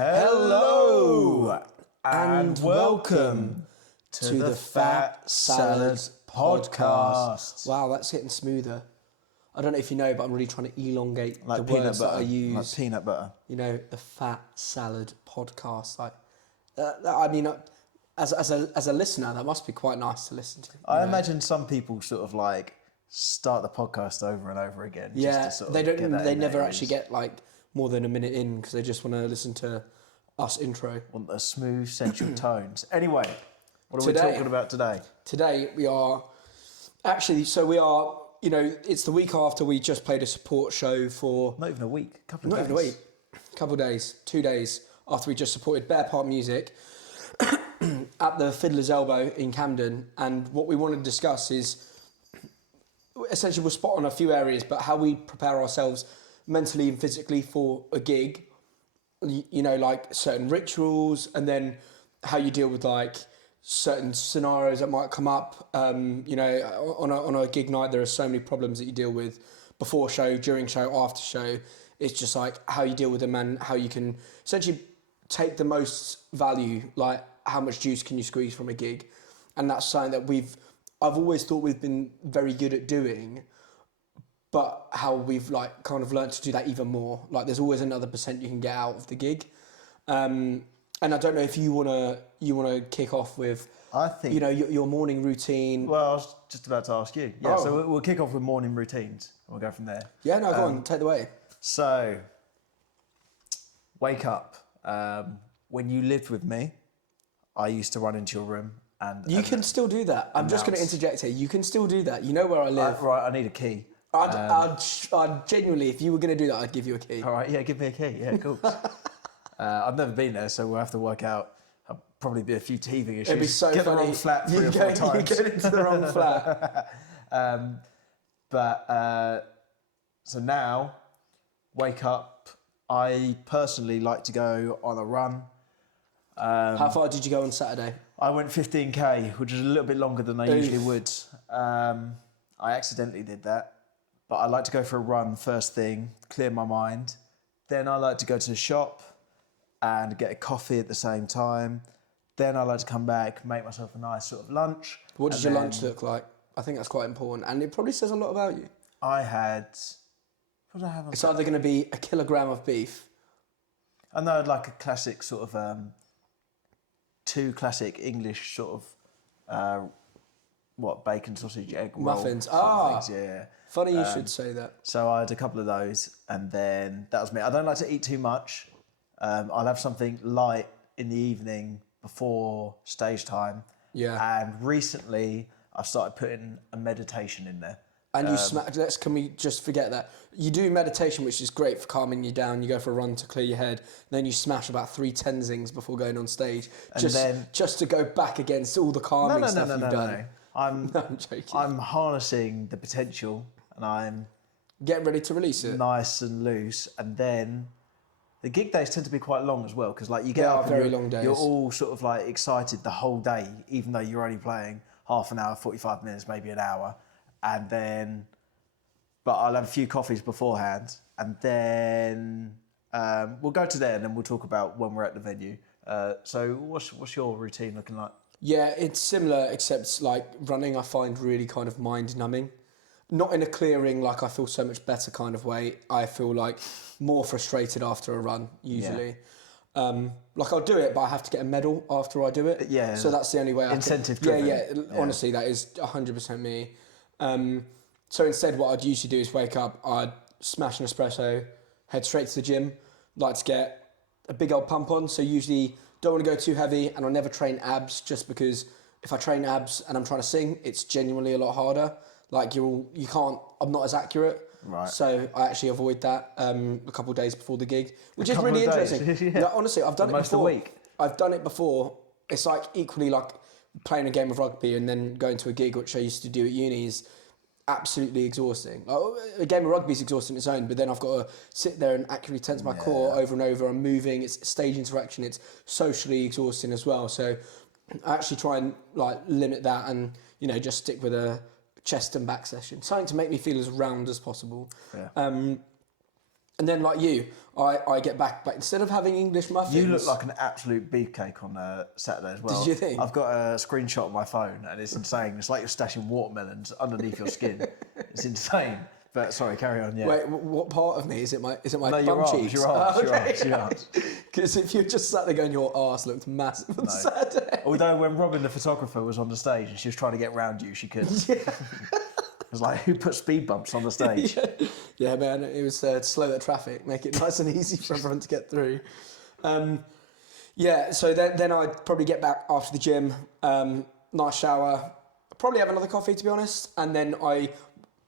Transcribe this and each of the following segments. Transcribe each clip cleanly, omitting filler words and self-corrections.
Hello and welcome to the Fat Salad Podcast. Wow, that's getting smoother. I don't know if you know, but I'm really trying to elongate Like the peanut words butter, that I use. like peanut butter. You know, the Fat Salad Podcast. I mean, as a listener, that must be quite nice to listen to. I imagine some people sort of like start the podcast over and over again. Yeah, just to sort of they don't. get that They in their never ears. actually get like more than a minute in because they just want to listen to us intro. Want the smooth, sensual tones. Anyway, what are we Today- talking about today? Today we are actually. So we are. You know, it's the week after we just played a support show for. Not even a week. A couple of Not days. even a week. A couple of days, 2 days after we just supported Bear Park Music at the Fiddler's Elbow in Camden. And what we want to discuss is essentially we'll spot on a few areas, but how we prepare ourselves mentally and physically for a gig. You know, like certain rituals, and then how you deal with like certain scenarios that might come up. You know, on a gig night, there are so many problems that you deal with before show, during show, after show. It's just like how you deal with them and how you can essentially take the most value, like how much juice can you squeeze from a gig. And that's something that I've always thought we've been very good at doing, but how we've like kind of learned to do that even more. Like there's always another % you can get out of the gig. And I don't know if you wanna kick off with, I think, you know, your morning routine. Well, I was just about to ask you. Yeah, Oh. so we'll kick off with morning routines. And we'll go from there. Yeah, no, go on, take the way. So, wake up. When you lived with me, I used to run into your room and... You can still do that. I'm just going to announce. interject here. You can still do that. You know where I live. Right, I need a key. I'd genuinely, if you were going to do that, I'd give you a key. All right, yeah, give me a key. Yeah, cool. I've never been there, so we'll have to work out. There'll probably be a few teething issues. It'd be so Get funny. the wrong flat 3 or 4 times. You get into the wrong flat. So now, wake up. I personally like to go on a run. How far did you go on Saturday? I went 15k, which is a little bit longer than I usually would. I accidentally did that. But I like to go for a run first thing, clear my mind. Then I like to go to the shop and get a coffee at the same time. Then I like to come back, make myself a nice sort of lunch. What does your lunch look like? I think that's quite important. And it probably says a lot about you. I had... What did I have on? It's either going to be a kilogram of beef. I know, like a classic sort of... 2 classic English sort of... bacon, sausage, egg roll Muffins. sort of things, yeah. Funny you should say that. So I had a couple of those, and then that was me. I don't like to eat too much. I'll have something light in the evening before stage time. Yeah. And recently, I've started putting a meditation in there. And you can we just forget that? You do meditation, which is great for calming you down. You go for a run to clear your head. Then you smash about 3 tenzings before going on stage. Just to go back against all the calming stuff you've done. No. I'm joking. I'm harnessing the potential, and I'm Getting ready to release it. nice and loose. And then the gig days tend to be quite long as well, because like you get They up are and very you're, long days. you're all sort of like excited the whole day, even though you're only playing half an hour, 45 minutes, maybe an hour. And then, but I'll have a few coffees beforehand, and then we'll go to there, and then we'll talk about when we're at the venue. So what's your routine looking like? Yeah, it's similar, except like running I find really kind of mind numbing. Not in a clearing, like I feel so much better kind of way. I feel like more frustrated after a run, usually. Like I'll do it, but I have to get a medal after I do it. Yeah. So that's the only way I Incentive can... driven. Yeah, honestly, that is 100% me. So instead what I'd usually do is wake up, I'd smash an espresso, head straight to the gym, like to get a big old pump on. So usually don't want to go too heavy, and I'll never train abs, just because if I train abs and I'm trying to sing, it's genuinely a lot harder. Like I'm not as accurate. Right. So I actually avoid that a couple of days before the gig, which is couple really of days? interesting. Yeah. No, honestly, I've done it Most of the before. week? I've done it before. It's like equally like playing a game of rugby and then going to a gig, which I used to do at uni, is absolutely exhausting. Like, a game of rugby is exhausting on its own, but then I've got to sit there and accurately tense my core over and over. I'm moving. It's stage interaction. It's socially exhausting as well. So I actually try and like limit that, and just stick with a chest and back session, something to make me feel as round as possible. Yeah. And then like you, I get back instead of having English muffins. You look like an absolute beefcake on Saturday as well. Did you think? I've got a screenshot on my phone and it's insane. It's like you're stashing watermelons underneath your skin. It's insane. But sorry, carry on. Yeah. Wait, what part of me is it? My No, bum your arms, cheeks? your arms, your arms. Because if you're just sat there going, your arse looked massive on Saturday. Although when Robin the photographer was on the stage and she was trying to get round you, she couldn't. Yeah. It was like, who put speed bumps on the stage? Yeah, man, it was to slow the traffic, make it nice and easy for everyone to get through. Yeah, so then I'd probably get back after the gym, nice shower, probably have another coffee to be honest, and then I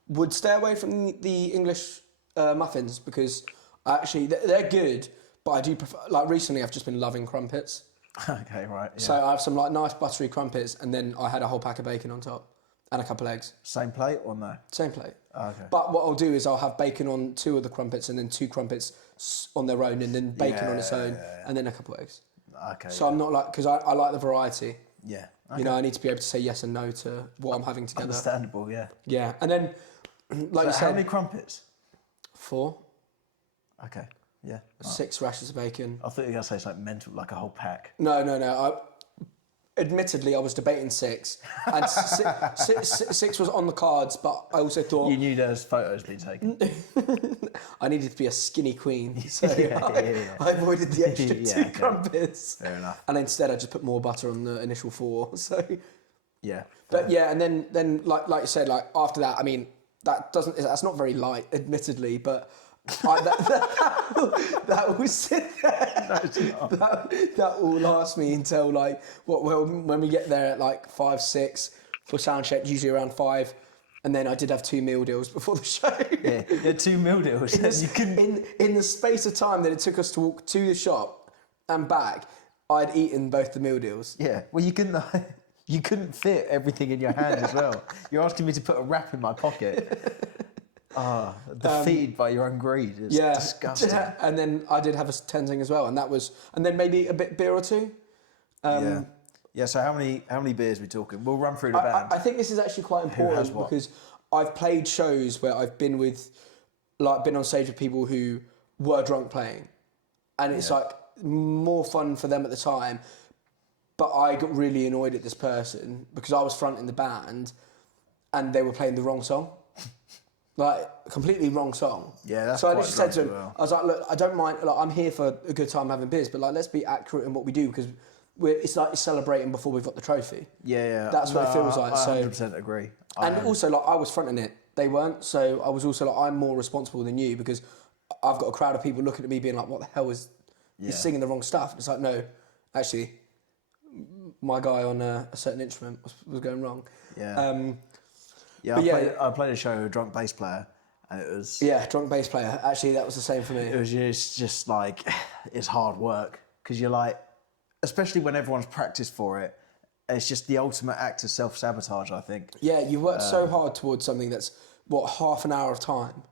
would stay away from the English muffins because actually they're good, but I do prefer, like recently I've just been loving crumpets. Okay, right. Yeah. So I have some like nice buttery crumpets and then I had a whole pack of bacon on top and a couple of eggs. Same plate or no? Same plate. Oh, okay. But what I'll do is I'll have bacon on 2 of the crumpets and then 2 crumpets on their own and then bacon on its own and then a couple of eggs. Okay. So I'm not like, because I like the variety. Yeah. Okay. You know, I need to be able to say yes and no to what I'm having together. Understandable, yeah. Yeah. And then, like you So said, how many crumpets? 4, Okay. Yeah. 6 rashers of bacon. I thought you were going to say something mental, like a whole pack. No. Admittedly, I was debating 6, and 6 was on the cards. But I also thought You knew there was photos being taken. I needed to be a skinny queen, so Yeah. I avoided the extra Yeah, 2 okay. crumpets. Fair enough. And instead, I just put more butter on the initial 4. So, Yeah. but yeah, and then like you said, like after that, I mean, that's not very light, admittedly, but. That will sit there. No, it's not. That will last me until like when we get there at like 5, 6 for sound check, usually around 5, and then I did have 2 meal deals before the show. Yeah, you had 2 meal deals. In the space of time that it took us to walk to the shop and back, I'd eaten both the meal deals. Yeah, well, you couldn't fit everything in your hand as well. You're asking me to put a wrap in my pocket. Defeated by your own greed. It's disgusting. And then I did have a Tenzing as well, and then maybe a bit beer or 2. Yeah. So how many beers are we talking? We'll run through the band. I think this is actually quite important because I've played shows where I've been on stage with people who were drunk playing, and it's like more fun for them at the time. But I got really annoyed at this person because I was fronting the band, and they were playing the wrong song. Like, completely wrong song. Yeah, that's so I quite just said to him, drunk as well. I was like, look, I don't mind, like, I'm here for a good time having beers, but like, let's be accurate in what we do because it's like celebrating before we've got the trophy. Yeah. That's what it feels like. I So 100% agree. and also, like, I was fronting it, they weren't, so I was also like, I'm more responsible than you because I've got a crowd of people looking at me being like, what the hell is he's singing the wrong stuff? And it's like, no, actually, my guy on a certain instrument was going wrong. Yeah. I played a show with a drunk bass player, and it was Drunk bass player. Actually, that was the same for me. it was just like it's hard work because you're like, especially when everyone's practiced for it, it's just the ultimate act of self-sabotage, I think. Yeah, you work so hard towards something that's half an hour of time,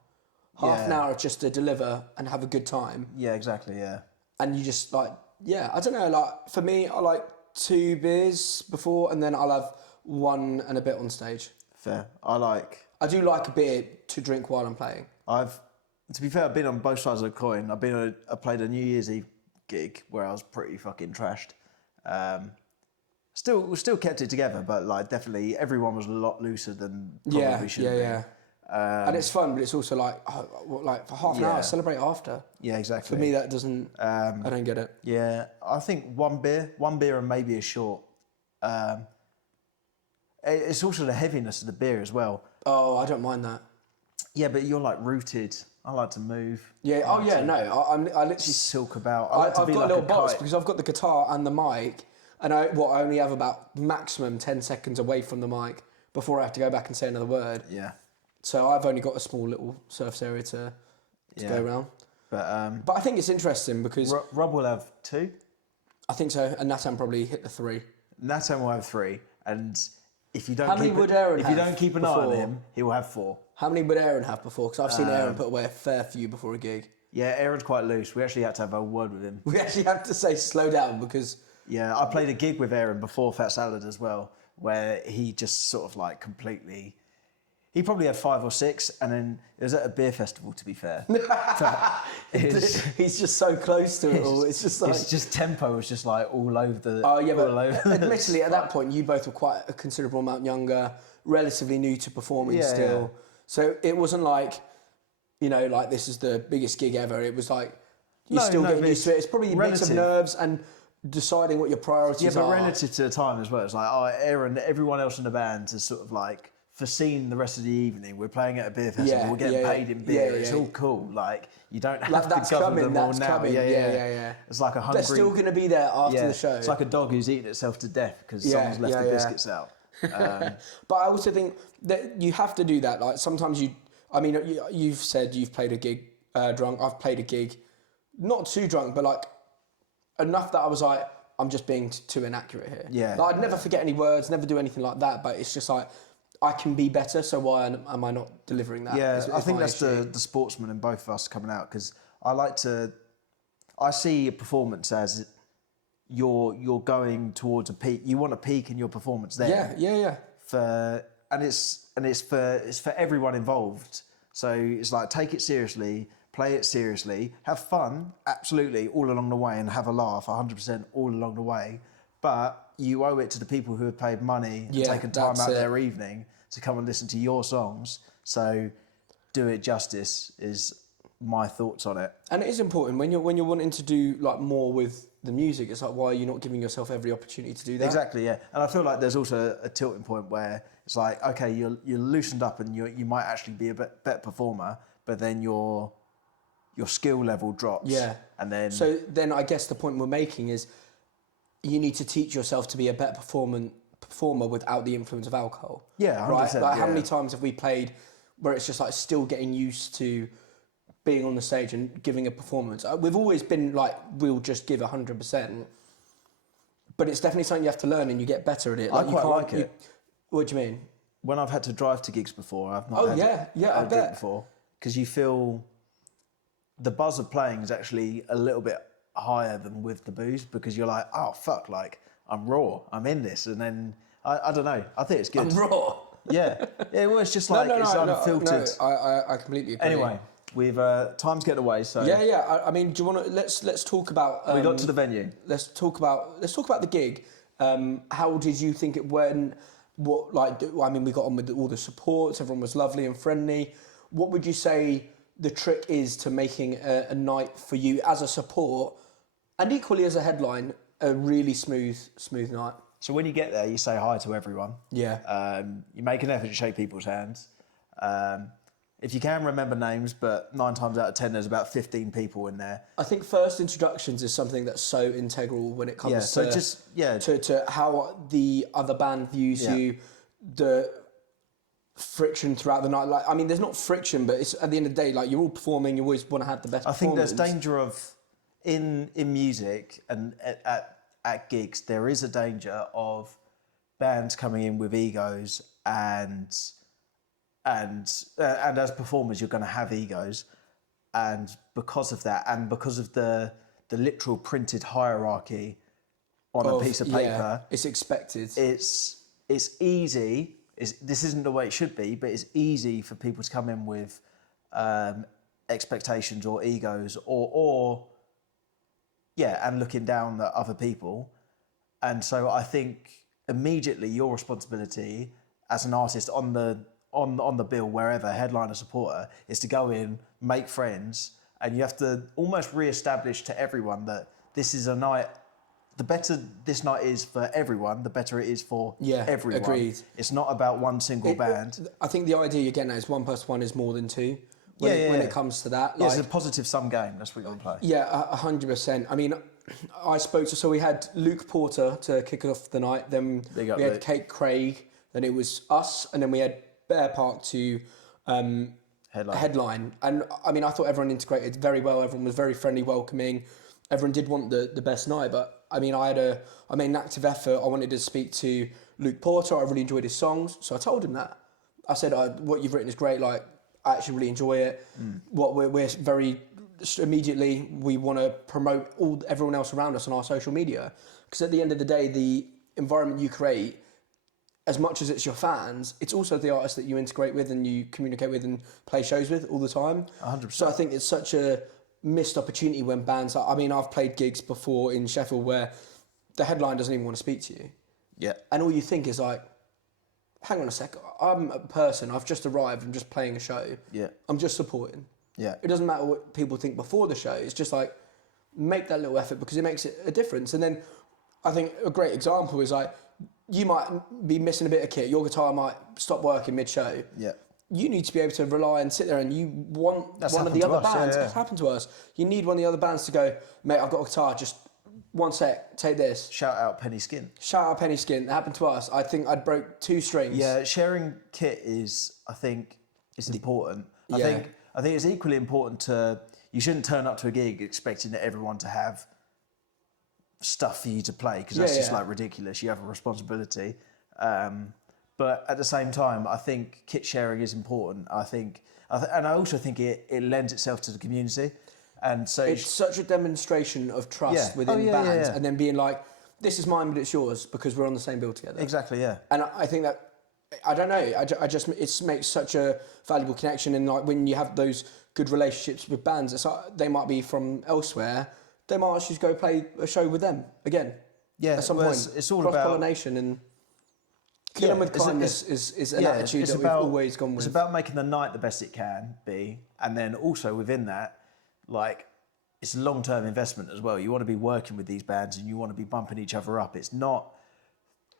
half an hour just to deliver and have a good time. Yeah, exactly. Yeah. And you just like, I don't know. Like for me, I like 2 beers before, and then I'll have 1 and a bit on stage. Fair. I do like a beer to drink while I'm playing. To be fair, I've been on both sides of the coin. I played a New Year's Eve gig where I was pretty fucking trashed. Still kept it together, but like definitely everyone was a lot looser than probably should be. Yeah. And it's fun, but it's also like for half an hour, celebrate after. Yeah, exactly. For me, that doesn't. I don't get it. Yeah, I think one beer and maybe a short. It's also the heaviness of the beer as well. Oh, I don't mind that. Yeah, but you're like rooted. I like to move. Yeah. I literally silk about. I've got a little box kite. because I've got the guitar and the mic, and I only have about maximum 10 seconds away from the mic before I have to go back and say another word. Yeah. So I've only got a small little surface area to go around. But I think it's interesting because Rob will have 2. I think so, and Nathan probably hit the 3. Nathan will have 3, and if you don't How many would Aaron if you have don't keep an eye on before? him, he will have 4. How many would Aaron have before? Because I've seen Aaron put away a fair few before a gig. Yeah, Aaron's quite loose. We actually had to have a word with him. We actually have to say slow down because... Yeah, I played a gig with Aaron before Fat Salad as well, where he just sort of like completely... He probably had 5 or 6, and then it was at a beer festival, to be fair. But he's just so close to it all. It's just like... It's just tempo was just like all over the... Oh, yeah, but over admittedly, at that point, you both were quite a considerable amount younger, relatively new to performing still. Yeah. So it wasn't like, you know, like this is the biggest gig ever. It was like, you're still getting used to it. It's probably a mix of nerves and deciding what your priorities are. Yeah, but relative to the time as well. It's like, oh, Aaron, everyone else in the band is sort of like... foreseen the rest of the evening. We're playing at a beer festival. We're getting paid in beer. It's all cool. Like you don't have to govern them all now. Yeah. It's like a hungry. They're still going to be there after the show. It's like a dog who's eaten itself to death because someone's left the biscuits out. But I also think that you have to do that. Like sometimes you've said you've played a gig drunk. I've played a gig, not too drunk, but like enough that I was like, I'm just being too inaccurate here. Yeah. Like, I'd never forget any words, never do anything like that. But it's just like, I can be better, so why am I not delivering that? Yeah, I think that's the sportsman in both of us coming out, because I see a performance as you're going towards a peak. You want a peak in your performance there. Yeah. It's for everyone involved. So it's like, take it seriously, play it seriously, have fun, absolutely, all along the way, and have a laugh, 100% all along the way. But you owe it to the people who have paid money and taken time out of their evening to come and listen to your songs. So do it justice is my thoughts on it. And it is important when you're wanting to do like more with the music. It's like, why are you not giving yourself every opportunity to do that? Exactly, yeah. And I feel like there's also a tilting point where it's like, okay, you're loosened up and you might actually be a better performer, but then your skill level drops. Yeah. And then... So then I guess the point we're making is you need to teach yourself to be a better performer without the influence of alcohol. Yeah, 100%. Right? Like how many times have we played where it's just like still getting used to being on the stage and giving a performance? We've always been like, we'll just give 100%. But it's definitely something you have to learn and you get better at it. Like, I quite like it. What do you mean? When I've had to drive to gigs before, I've not had I bet. before. Because you feel the buzz of playing is actually a little bit higher than with the booze, because you're like, oh fuck, like I'm raw, I'm in this, and then I don't know, I think it's good. I'm raw. Yeah, well, it's just like it's unfiltered. No, I completely agree. Anyway, we've time's getting away, so I mean, do you want to let's talk about? We got to the venue. Let's talk about the gig. How did you think it went? What we got on with all the supports. Everyone was lovely and friendly. What would you say the trick is to making a night for you as a support, and equally as a headline, a really smooth night? So when you get there, you say hi to everyone. Yeah. You make an effort to shake people's hands. If you can remember names, but 9 times out of 10, there's about 15 people in there. I think first introductions is something that's so integral when it comes to how the other band views you, the friction throughout the night. Like, I mean, there's not friction, but it's at the end of the day, like, you're all performing, you always want to have the best performance. I think there's danger of, in music and at gigs, there is a danger of bands coming in with egos and as performers, you're going to have egos, and because of that, and because of the literal printed hierarchy on a piece of paper, it's expected. It's easy. This isn't the way it should be, but it's easy for people to come in with expectations or egos, and looking down at other people. And so I think immediately your responsibility as an artist on the bill, wherever, headliner, supporter, is to go in, make friends, and you have to almost re-establish to everyone that this is a night. The better this night is for everyone, the better it is for everyone. Agreed. It's not about one single band. I think the idea you're getting at is 1 + 1 is more than 2. When it comes to that, it's a positive sum game. That's what you want to play. Yeah, 100%. I mean, so we had Luke Porter to kick off the night. Then we had Kate Craig. Then it was us, and then we had Bear Park to headline. And I mean, I thought everyone integrated very well. Everyone was very friendly, welcoming. Everyone did want the best night, but I mean, I made an active effort. I wanted to speak to Luke Porter. I really enjoyed his songs, so I told him that. I said, "What you've written is great. Like, I actually really enjoy it. What we're very immediately we want to promote everyone else around us on our social media, because at the end of the day, the environment you create as much as it's your fans, it's also the artists that you integrate with and you communicate with and play shows with all the time. 100%. So I think it's such a missed opportunity when bands I mean, I've played gigs before in Sheffield where the headline doesn't even want to speak to you. Yeah. And all you think is like, hang on a sec, I'm a person, I've just arrived, I'm just playing a show. Yeah. I'm just supporting. Yeah. It doesn't matter what people think before the show, it's just like, make that little effort because it makes it a difference. And then I think a great example is like, you might be missing a bit of kit, your guitar might stop working mid-show. Yeah. You need to be able to rely and sit there and you want one of the other bands. It's happened to us. You need one of the other bands to go, mate, I've got a guitar, just one sec, take this. Shout out Penny Skin. Shout out Penny Skin. It happened to us. I think I broke 2 strings. Yeah, sharing kit is, I think, is important. I think it's equally important to, you shouldn't turn up to a gig expecting everyone to have stuff for you to play because that's just like ridiculous. You have a responsibility. But at the same time, I think kit sharing is important. And I also think it lends itself to the community. And so it's such a demonstration of trust within bands and then being like, this is mine, but it's yours because we're on the same bill together. Exactly, yeah. And I think that, I don't know, it makes such a valuable connection. And like when you have those good relationships with bands, it's like they might be from elsewhere, they might actually just go play a show with them again. Yeah, at some point. It's all about cross-pollination and killing with kindness is an attitude that we've always gone with. It's about making the night the best it can be, and then also within that, like, it's a long-term investment as well. You want to be working with these bands and you want to be bumping each other up. It's not,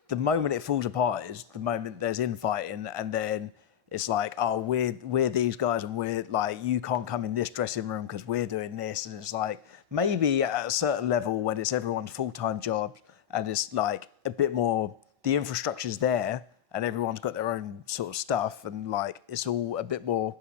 the moment it falls apart is the moment there's infighting, and then it's like, oh, we're these guys and we're like, you can't come in this dressing room because we're doing this. And it's like, maybe at a certain level when it's everyone's full-time job and it's like a bit more, the infrastructure's there and everyone's got their own sort of stuff and like it's all a bit more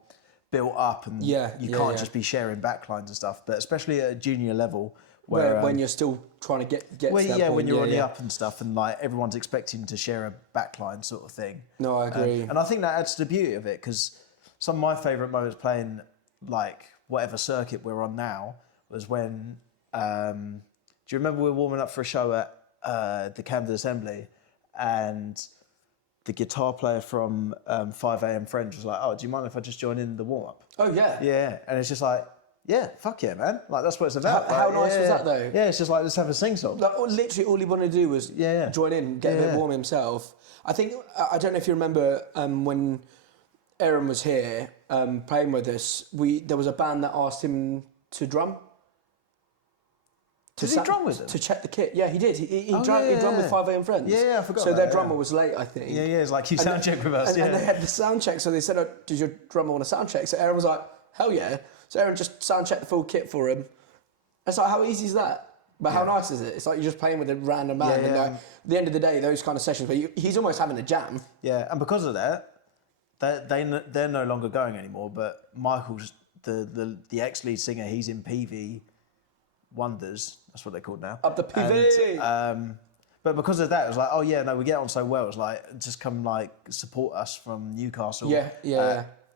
built up and you can't just be sharing backlines and stuff. But especially at a junior level where when you're still trying to get to that point. When you're on the up and stuff and like everyone's expecting to share a backline sort of thing. No, I agree. And I think that adds to the beauty of it because some of my favourite moments playing like whatever circuit we're on now was when, do you remember we were warming up for a show at the Camden Assembly and the guitar player from 5am French was like, oh, do you mind if I just join in the warm-up? Oh, yeah. Yeah, and it's just like, yeah, fuck yeah, man. Like, that's what it's about. How nice was that, though? Yeah, it's just like, let's have a sing-song. Like, literally all he wanted to do was join in, get a bit warm himself. I think, I don't know if you remember when Aaron was here playing with us, there was a band that asked him to drum. Did he drum with them? To check the kit. Yeah, he did. He drummed with 5am Friends. Yeah, I forgot So about their drummer was late, I think. Yeah, it's like, you sound check with us, and they had the sound check, so they said, oh, does your drummer want a sound check? So Aaron was like, hell yeah. So Aaron just sound checked the full kit for him. It's like, how easy is that? But how nice is it? It's like you're just playing with a random band. And like, at the end of the day, those kind of sessions where he's almost having a jam. Yeah, and because of that, they're no longer going anymore. But Michael's the ex-lead singer. He's in PV Wonders. That's what they're called now. Up the PV. And, but because of that, it was like, oh yeah, no, we get on so well. It was like, just come like support us from Newcastle.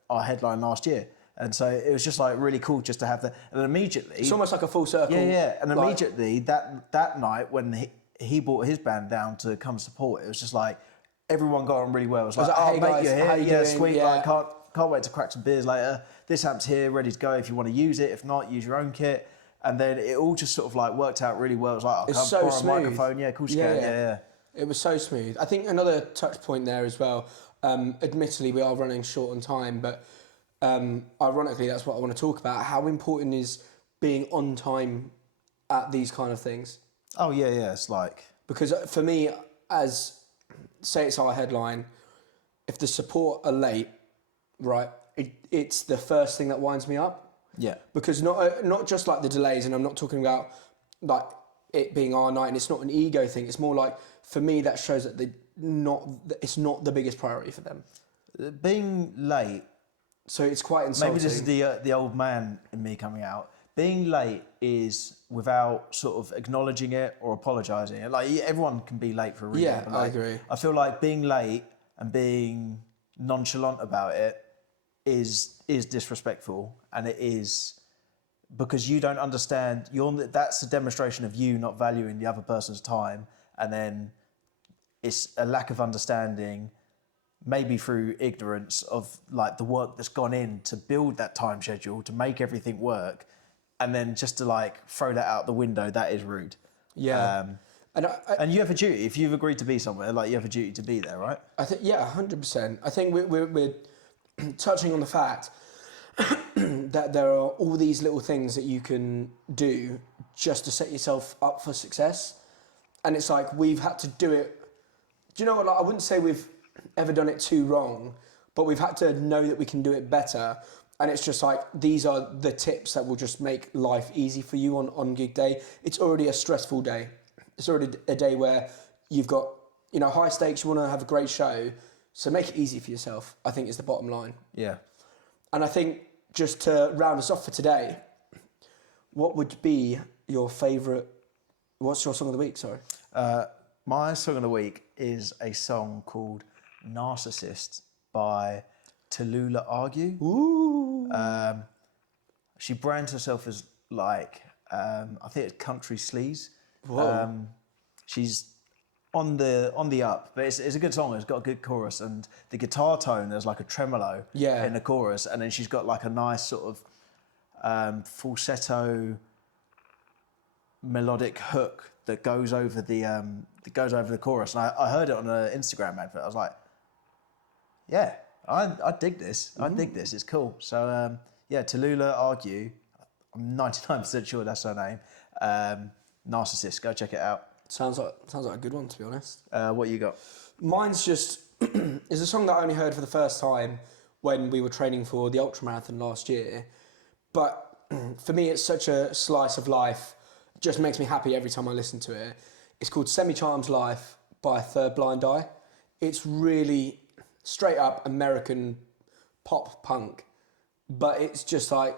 Our headline last year. And so it was just like really cool just to have that. And then immediately... It's almost like a full circle. Yeah. And immediately that night when he brought his band down to come support, it was just like everyone got on really well. It was like, hey oh, guys, mate, you're here. how you doing? Sweet. Yeah. Like, can't wait to crack some beers later. This amp's here, ready to go if you want to use it. If not, use your own kit. And then it all just sort of like worked out really well. It was like, it's so borrow smooth. a microphone. Yeah, of course you can. Yeah. It was so smooth. I think another touch point there as well, admittedly we are running short on time, but ironically that's what I want to talk about. How important is being on time at these kind of things? Oh, yeah. It's like... Because for me, as say it's our headline, if the support are late, right, it's the first thing that winds me up. Yeah. Because not just like the delays, and I'm not talking about like it being our night, and it's not an ego thing. It's more like, for me, that shows that it's not the biggest priority for them. Being late. So it's quite insulting. Maybe this is the old man in me coming out. Being late is without sort of acknowledging it or apologising. Like, everyone can be late for a reason. Yeah, but like, I agree. I feel like being late and being nonchalant about it is disrespectful, and it is because you don't understand. That's a demonstration of you not valuing the other person's time, and then it's a lack of understanding, maybe through ignorance of like the work that's gone in to build that time schedule, to make everything work, and then just to like throw that out the window, that is rude. Yeah. And you have a duty. If you've agreed to be somewhere, like you have a duty to be there, right? I think, yeah, 100%. I think we're touching on the fact that there are all these little things that you can do just to set yourself up for success. And it's like we've had to do it. Do you know what? Like, I wouldn't say we've ever done it too wrong, but we've had to know that we can do it better. And it's just like, these are the tips that will just make life easy for you on gig day. It's already a stressful day. It's already a day where you've got, high stakes, you want to have a great show. So make it easy for yourself, I think is the bottom line. Yeah. And I think just to round us off for today, what would be your favourite, what's your song of the week, sorry? My song of the week is a song called Narcissist by Tallulah Argue. Ooh. She brands herself as like, I think it's country sleaze. Whoa. She's on the up, but it's a good song. It's got a good chorus, and the guitar tone, there's like a tremolo in the chorus, and then she's got like a nice sort of falsetto melodic hook that goes over the chorus. And I heard it on an Instagram advert. I was like, yeah, I dig this. I dig this. It's cool. So Tallulah Argue. I'm 99% sure that's her name. Narcissist. Go check it out. Sounds like a good one, to be honest. What you got? Mine's just is a song that I only heard for the first time when we were training for the ultramarathon last year. But for me, it's such a slice of life. It just makes me happy every time I listen to it. It's called Semi Charms Life by Third Blind Eye. It's really straight up American pop punk, but it's just like,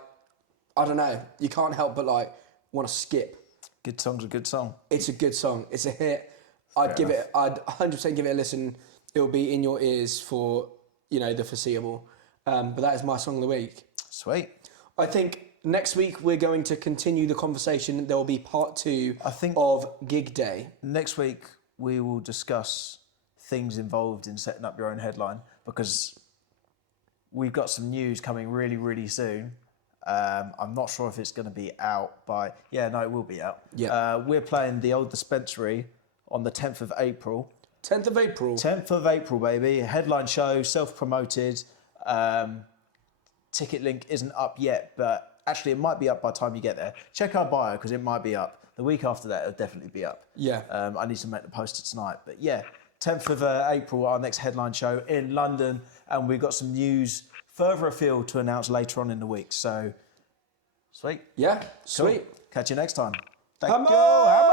I don't know, you can't help but like want to skip. Good song's a good song. It's a good song. It's a hit. I'd 100% give it a listen. It'll be in your ears for, the foreseeable. But that is my song of the week. Sweet. I think next week we're going to continue the conversation. There will be part 2 of Gig Day. Next week we will discuss things involved in setting up your own headline, because we've got some news coming really, really soon. I'm not sure if it's going to be out by... Yeah, no, it will be out. Yeah. We're playing the Old Dispensary on the 10th of April. 10th of April? 10th of April, baby. Headline show, self-promoted. Ticket link isn't up yet, but actually it might be up by the time you get there. Check our bio, because it might be up. The week after that, it'll definitely be up. Yeah. I need to make the poster tonight. But yeah, 10th of April, our next headline show in London. And we've got some news further afield to announce later on in the week. So, sweet. Yeah, sweet. Cool. Catch you next time. Thank Hammer! you. Hammer!